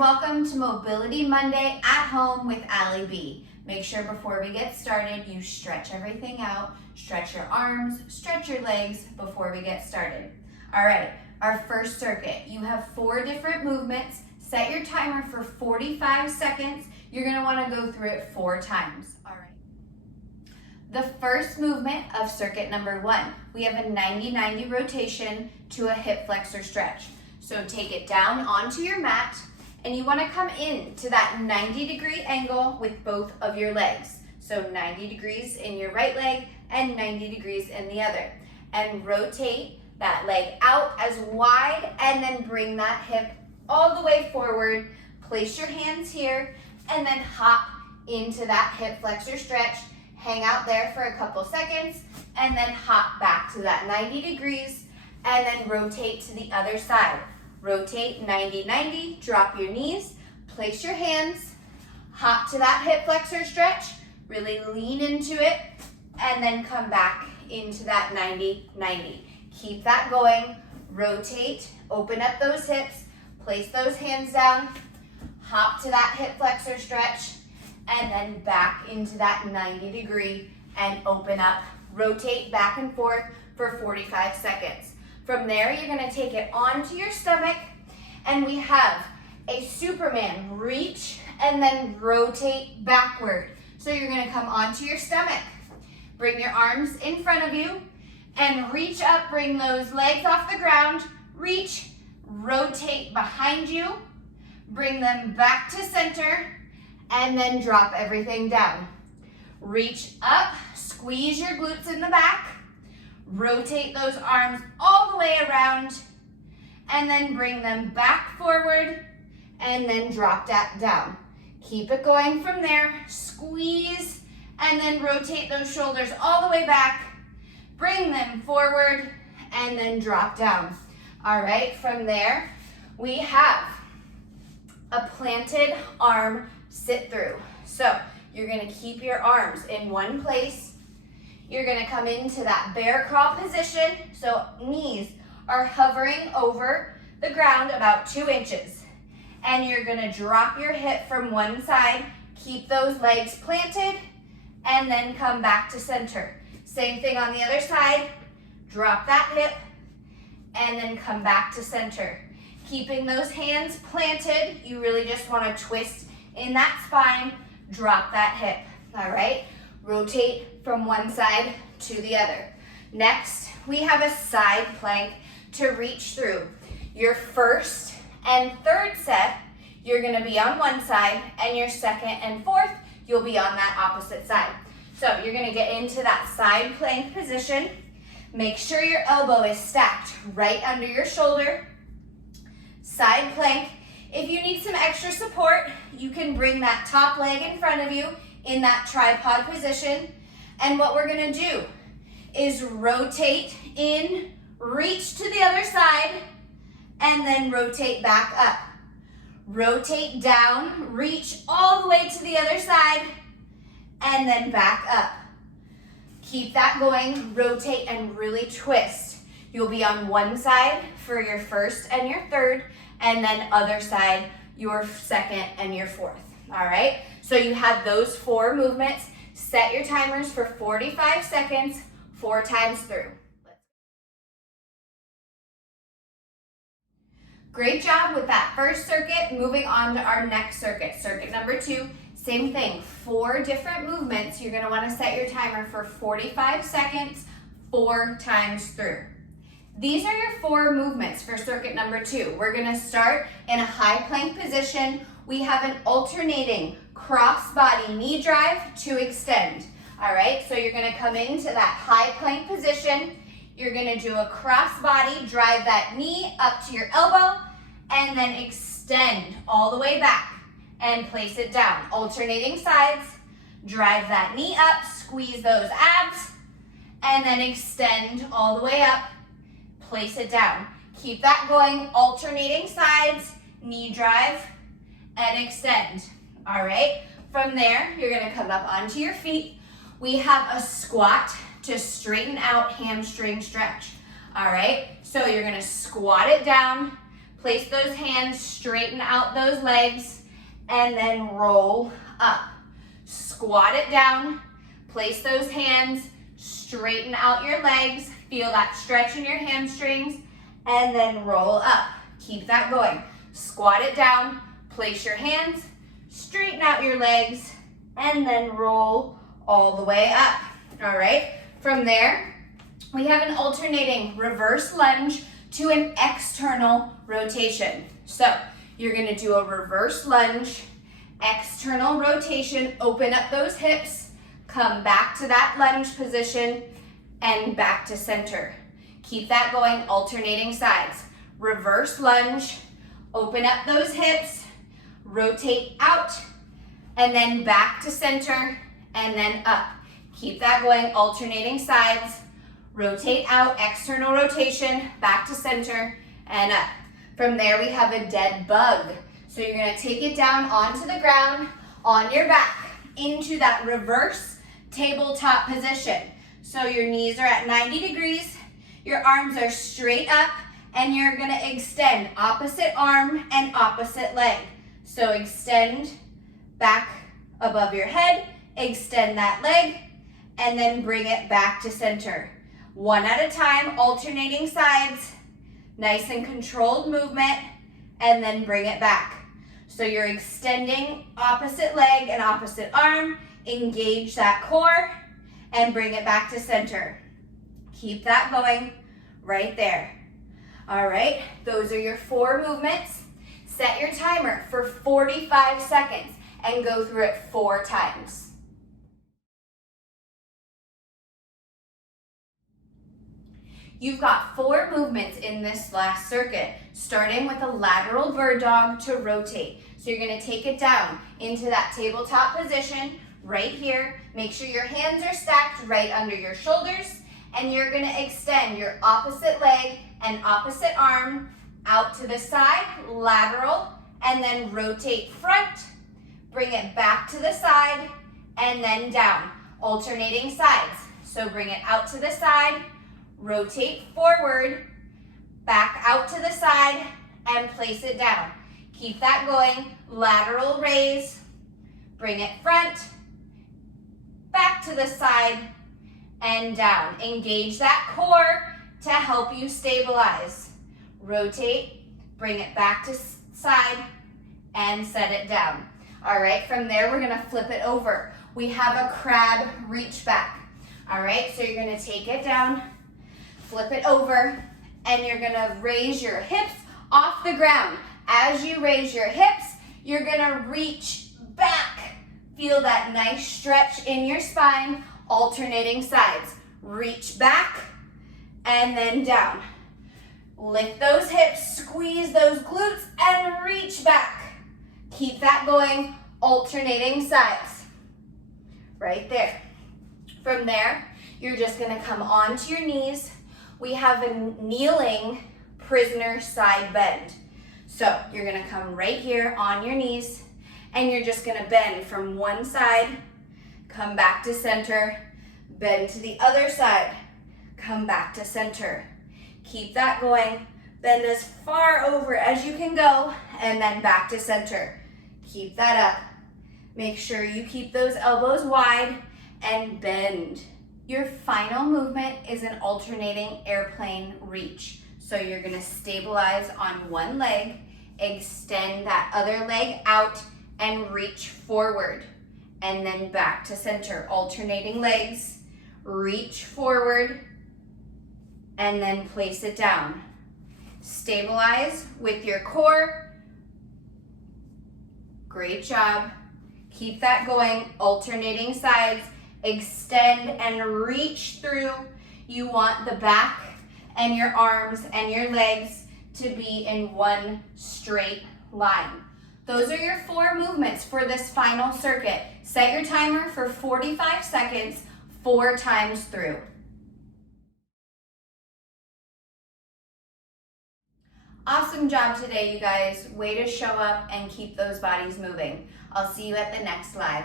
welcome to Mobility Monday at home with Allie B. Make sure before we get started, you stretch everything out, stretch your arms, stretch your legs before we get started. All right, our first circuit, you have 4 different movements. Set your timer for 45 seconds. You're gonna wanna go through it 4 times. All right. The first movement of circuit number 1, we have a 90-90 rotation to a hip flexor stretch. So take it down onto your mat, and you want to come in to that 90-degree angle with both of your legs. So 90 degrees in your right leg and 90 degrees in the other. And rotate that leg out as wide and then bring that hip all the way forward. Place your hands here and then hop into that hip flexor stretch. Hang out there for a couple seconds and then hop back to that 90 degrees and then rotate to the other side. Rotate 90-90, drop your knees, place your hands, hop to that hip flexor stretch, really lean into it, and then come back into that 90-90. Keep that going, rotate, open up those hips, place those hands down, hop to that hip flexor stretch, and then back into that 90 degree and open up. Rotate back and forth for 45 seconds. From there, you're gonna take it onto your stomach, and we have a Superman reach and then rotate backward. So you're gonna come onto your stomach, bring your arms in front of you, and reach up, bring those legs off the ground, reach, rotate behind you, bring them back to center, and then drop everything down. Reach up, squeeze your glutes in the back, rotate those arms all the way around, and then bring them back forward, and then drop that down. Keep it going from there. Squeeze, and then rotate those shoulders all the way back. Bring them forward, and then drop down. All right, from there, we have a planted arm sit through. So you're gonna keep your arms in one place. You're gonna come into that bear crawl position. So knees are hovering over the ground about 2 inches. And you're gonna drop your hip from one side, keep those legs planted, and then come back to center. Same thing on the other side, drop that hip, and then come back to center. Keeping those hands planted, you really just wanna twist in that spine, drop that hip, all right? Rotate from one side to the other. Next, we have a side plank to reach through. Your first and third set, you're gonna be on one side, and your second and fourth, you'll be on that opposite side. So you're gonna get into that side plank position. Make sure your elbow is stacked right under your shoulder. Side plank. If you need some extra support, you can bring that top leg in front of you in that tripod position. And what we're gonna do is rotate in, reach to the other side, and then rotate back up. Rotate down, reach all the way to the other side, and then back up. Keep that going, rotate and really twist. You'll be on one side for your first and your third, and then other side, your second and your fourth, all right? So you have those 4 movements. Set your timers for 45 seconds, 4 times through. Great job with that first circuit. Moving on to our next circuit. Circuit number 2, same thing, 4 different movements. You're gonna wanna set your timer for 45 seconds, 4 times through. These are your 4 movements for circuit number 2. We're gonna start in a high plank position. We have an alternating cross body knee drive to extend. All right, so you're gonna come into that high plank position. You're gonna do a cross body, drive that knee up to your elbow, and then extend all the way back and place it down. Alternating sides, drive that knee up, squeeze those abs, and then extend all the way up, place it down. Keep that going, alternating sides, knee drive, and extend. All right, from there, you're gonna come up onto your feet. We have a squat to straighten out hamstring stretch. All right, so you're gonna squat it down, Place those hands, straighten out those legs, and then roll up. Squat it down, place those hands, straighten out your legs, feel that stretch in your hamstrings, and then roll up. Keep that going. Squat it down, place your hands, straighten out your legs, and then roll all the way up. All right, from there, we have an alternating reverse lunge to an external rotation. So you're gonna do a reverse lunge, external rotation, open up those hips, come back to that lunge position, and back to center. Keep that going, alternating sides. Reverse lunge, open up those hips, rotate out, and then back to center, and then up. Keep that going, alternating sides. Rotate out, external rotation, back to center, and up. From there, we have a dead bug. So you're gonna take it down onto the ground, on your back, into that reverse tabletop position. So your knees are at 90 degrees, your arms are straight up, and you're gonna extend opposite arm and opposite leg. So extend back above your head, extend that leg, and then bring it back to center. One at a time, alternating sides, nice and controlled movement, and then bring it back. So you're extending opposite leg and opposite arm, engage that core, and bring it back to center. Keep that going right there. All right, those are your 4 movements. Set your timer for 45 seconds and go through it 4 times. You've got 4 movements in this last circuit, starting with a lateral bird dog to rotate. So you're gonna take it down into that tabletop position right here. Make sure your hands are stacked right under your shoulders, and you're gonna extend your opposite leg and opposite arm out to the side, lateral, and then rotate front, bring it back to the side, and then down, alternating sides. So bring it out to the side, rotate forward, back out to the side, and place it down. Keep that going, lateral raise, bring it front, back to the side, and down. Engage that core to help you stabilize. Rotate, bring it back to side, and set it down. All right, from there, we're gonna flip it over. We have a crab reach back. All right, so you're gonna take it down, flip it over, and you're gonna raise your hips off the ground. As you raise your hips, you're gonna reach back. Feel that nice stretch in your spine, alternating sides. Reach back, and then down. Lift those hips, squeeze those glutes, and reach back. Keep that going, alternating sides. Right there. From there, you're just gonna come onto your knees. We have a kneeling prisoner side bend. So you're gonna come right here on your knees, and you're just gonna bend from one side, come back to center, bend to the other side, come back to center. Keep that going, bend as far over as you can go, and then back to center. Keep that up. Make sure you keep those elbows wide and bend. Your final movement is an alternating airplane reach. So you're gonna stabilize on one leg, extend that other leg out, and reach forward. And then back to center, alternating legs, reach forward, and then place it down. Stabilize with your core. Great job. Keep that going, alternating sides. Extend and reach through. You want the back and your arms and your legs to be in one straight line. Those are your 4 movements for this final circuit. Set your timer for 45 seconds, 4 times through. Awesome job today, you guys. Way to show up and keep those bodies moving. I'll see you at the next live.